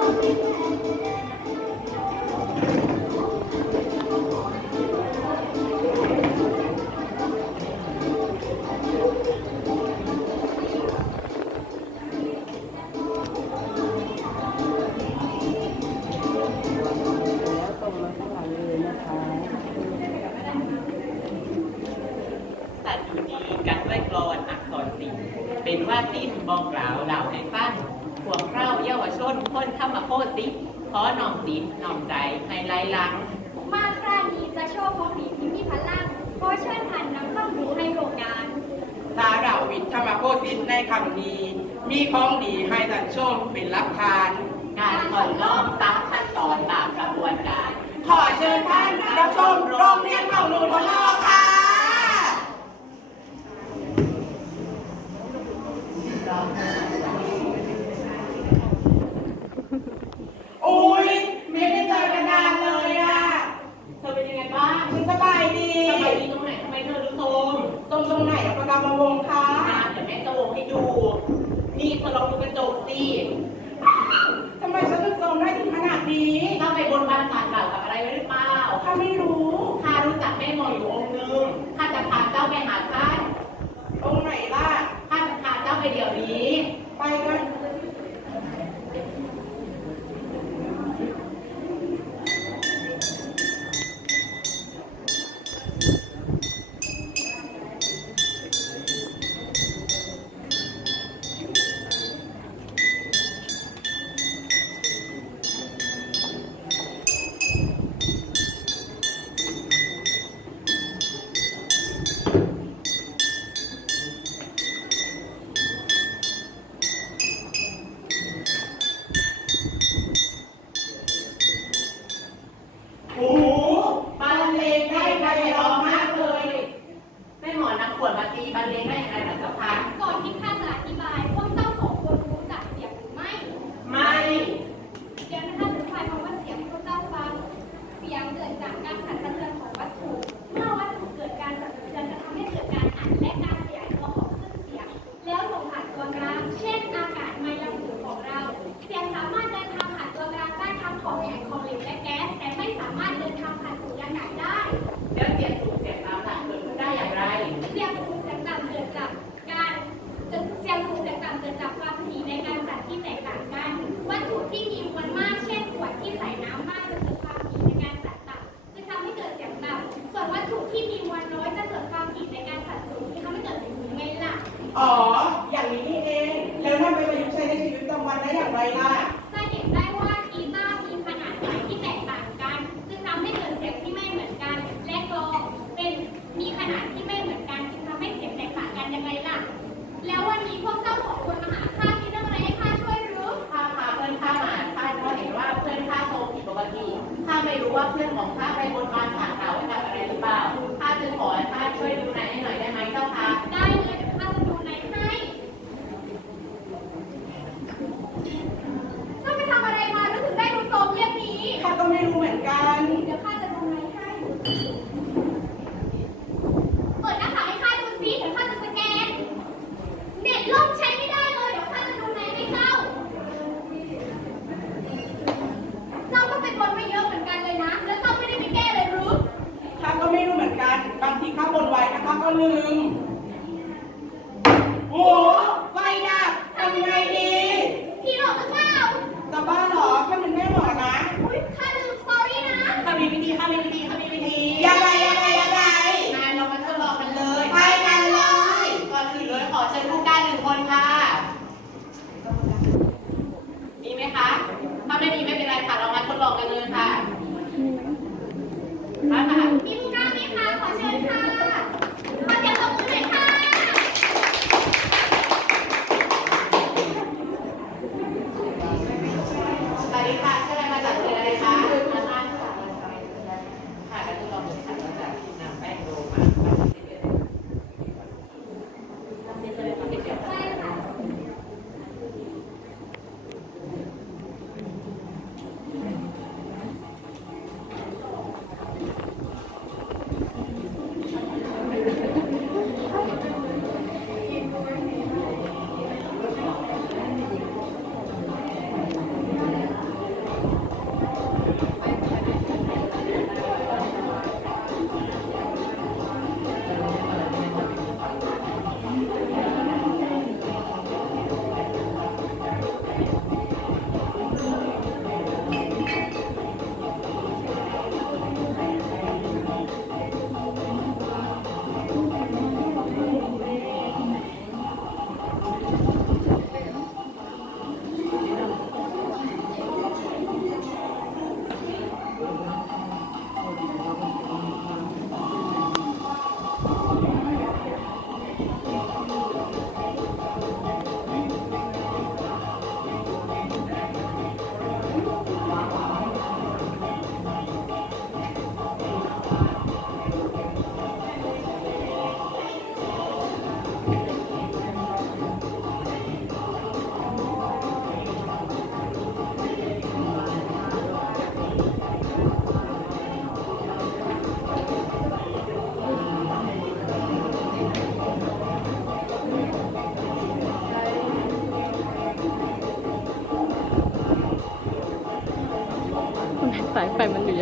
สัตว์อยู่ดีกันด้วยกรอนอักษรสิเป็นว่าสิ้นบอกกล่าวเหล่าไห้สั้น ขวงเราเยาวชนพ้นเข้ามาโพสสิขอน้อมจิตน้อมใจในไรลัง มาครานี้จะโชว์ของีที่มีพลังเพราะเชิญผ่านน้ำข้ามหูให้โรงงาน สาดาวิทธรรมโพสิในคำนี้ มีของดีให้ท่านชมเป็นรับทาน การขอนล้อมสา ให้ดู นี่เธอลองดูกระจกสิทำไมฉันถึงโซมได้ถึงขนาดนี้ถ้าไปบนบานสารเก่ากับอะไรไว้หรือเปล่าข้าไม่รู้ข้ารู้จักแม่มออยู่องค์นึงข้าจะพาเจ้าไปหาท่านองค์ไหนล่ะข้าจะพาเจ้าไปเดี๋ยวนี้ ไปกัน 先开。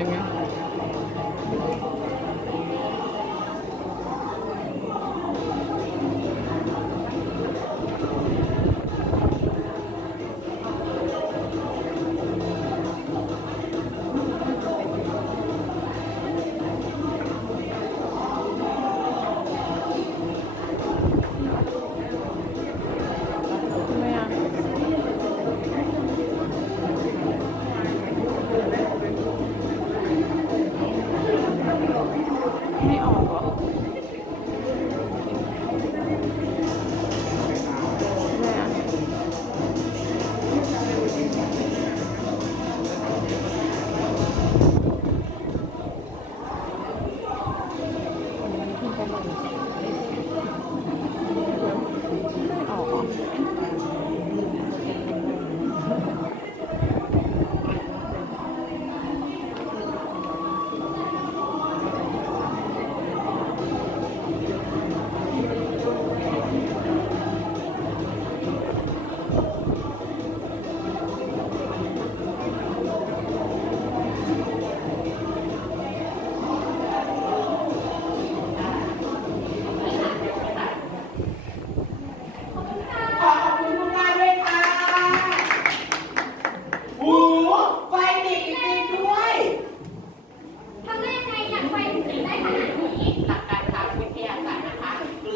ยไฟมันอยู่ยังไง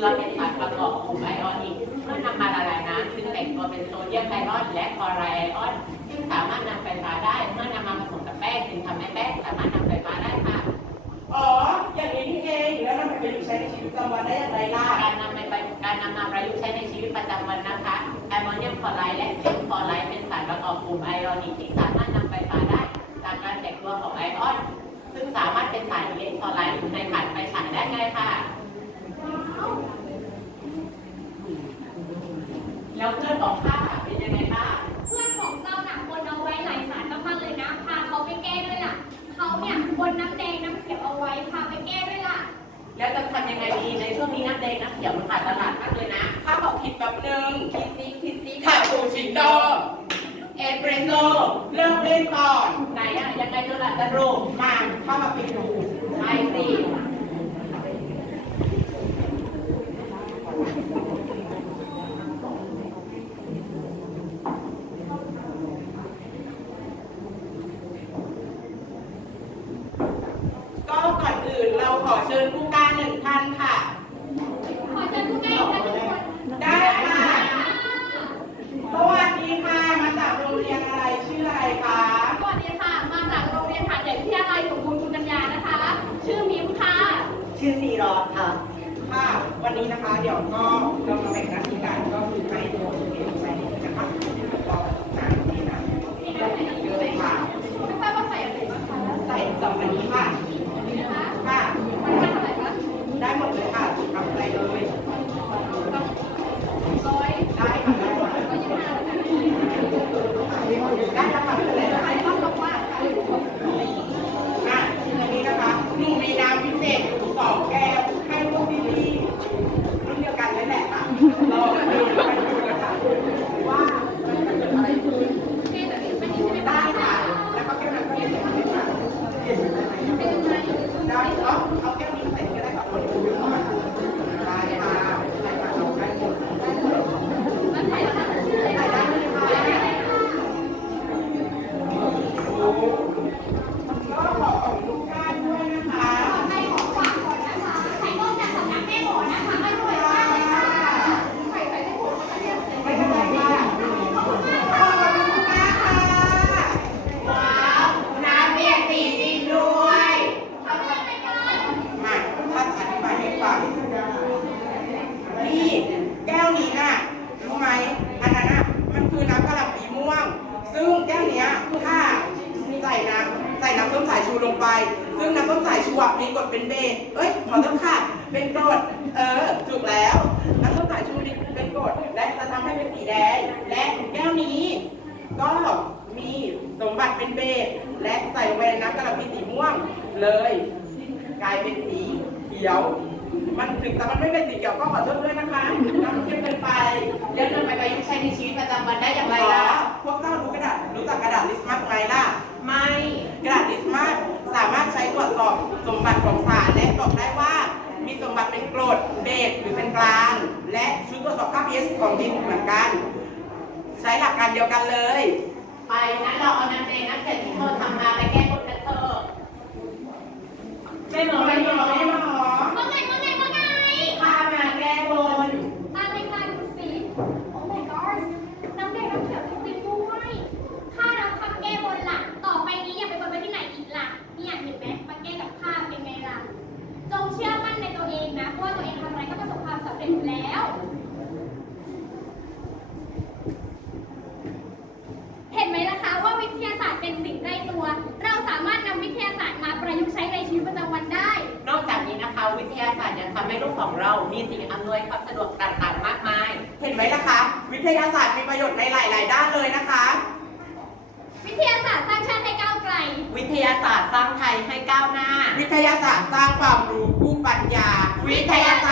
เกลือเป็นสารประกอบของไอออนิกเมื่อนำมาละลายน้ำจึงแตกตัวเป็นโซเดียมไอออนและคลอไรด์ไอออน ซึ่งสามารถนำไฟฟ้าได้ เมื่อนำมาผสมกับแป้งจึงทำให้แป้งสามารถนำไฟฟ้าได้ค่ะ อ๋อ อย่างนี้นี่เองแล้วมันไปใช้ในชีวิตประจำวันได้อย่างไรล่ะ การนำไปการนำมาประยุกต์ใช้ในชีวิตประจำวันนะคะแอมโมเนียมคลอไรด์และซิงค์คลอไรด์เป็นสารประกอบกลุ่มไอออนิกที่สามารถนำไฟฟ้าได้ จากการแตกตัวของไอออน ซึ่งสามารถเป็นสารอิเล็กโทรไลต์ในถ่านไฟฉายได้ไงค่ะ แล้วเพื่อนของข้าเป็นยังไงบ้างเพื่อนของเจ้าหนักบนเอาไว้หลายสารมากๆเลยนะ พาเขาไปแก้ด้วยล่ะ เขาเนี่ยบนน้ำแดงน้ำเขียวเอาไว้ พาไปแก้ด้วยล่ะ แล้วจะทำยังไงดีในช่วงนี้น้ำแดงน้ำเขียวมันขาดตลาดมากเลยนะถ้าบอกผิดแบบหนึ่งคิดซิคิดซิคาปูชิโน่เอสเปรสโซ่เริ่มเล่นก่อนไหนอะยังไงตัวละสรุปมาเข้ามาไปดูไปสิ ก็ก่อน อื่นเราขอเชิญผู้การหนึ่งท่านค่ะ ขอเชิญทุกท่านทุกคนได้ค่ะ สวัสดีค่ะ มาจากโรงเรียนอะไรชื่ออะไรคะ สวัสดีค่ะ มาจากโรงเรียนหาดใหญ่วิทยาลัยสมบูรณ์คุณกัญญานะคะ ชื่อมิมค่ะ ชื่อซีรอดค่ะ ค่ะ วันนี้นะคะ เดี๋ยวก็เรามาแบ่งหน้าที่กันก็คือให้ตัวเองใช้นะคะแล้วก็งานนี้นะ นี่นะใส่ เยอะเลยค่ะ ไม่ทราบว่าใส่อะไรบ้างคะ ใส่สองอันนี้ค่ะ นี่นะคะ ค่ะ มันมาเท่าไหร่คะ ได้หมดเลยค่ะทำอะไรเลย ร้อย ได้ค่ะได้ค่ะ ร้อยยี่สิบห้าแล้วกัน ได้แล้วค่ะไม่เป็นไรนะคะ ต้องบอกว่าค่ะ อะทีนี้นะคะหนูมีน้ำพิเศษอยู่สองแก้วให้พวกพี่ๆรุ่นเดียวกันนั่นแหละ ลง ไป ซึ่งน้ำส้มสายชูอะมีกรดเป็นเบสเอ้ยขอโทษค่ะ เป็นกรด เออ ถูกแล้ว น้ำส้มสายชูนี่เป็นกรด และจะทำให้เป็นสีแดง และแก้วนี้ ก็มีสมบัติเป็นเบส และใส่ลงไปในน้ำกระดาษสีม่วงเลย กลายเป็นสีเขียว มันถึงแต่มันไม่เป็นสีเขียวก็ขอโทษด้วยนะคะน้ำเข้มเกินไป แล้วนำไปประยุกต์ใช้ในชีวิตประจำวันได้อย่างไรอ๋อล่ะ พวกเจ้ารู้กระดาษ รู้จักกระดาษลิสมัสไหมล่ะ ไม่ กระดาษลิสมัส สามารถใช้ตรวจสอบสมบัติของสารและตอบได้ว่า มีสมบัติเป็นกรดเบสหรือเป็นกลาง และชุดตรวจสอบค่า pH ของดินเหมือนกัน ใช้หลักการเดียวกันเลย ไปนะเราเอาน้ำแดงน้ำเสร็จที่เธอทำมาไปแก้บนกันเถอะไม่หมอไม่หมอไม่หมอ ว่าไงว่าไงว่าไง พามาแก้บน อะไรกันดูสิ โอ้ my god น้ำแดงน้ำเขียวจริงๆด้วยข้ารับคำแก้บนล่ะ ต่อไปนี้อย่าไปบนไว้ที่ไหนอีกล่ะ เนี่ยเห็นไหมมาแก้กับข้าเป็นไงล่ะ จงเชื่อมั่นในตัวเองนะเพราะว่าตัวเองทำอะไรก็ประสบความสำเร็จแล้ว เห็นไหมล่ะคะว่าวิทยาศาสตร์เป็นสิ่งใกล้ตัว เราสามารถนำวิทยาศาสตร์มาประยุกต์ใช้ในชีวิตประจำวันได้ นอกจากนี้นะคะ วิทยาศาสตร์ยังทำให้โลกของเรา มีสิ่งอำนวยความสะดวกต่างๆ มากมาย เห็นไหมล่ะคะ วิทยาศาสตร์มีประโยชน์ในหลาย ๆ ด้านเลยนะคะ สร้างความรู้ผู้ปัญญา วิทยาศาสตร์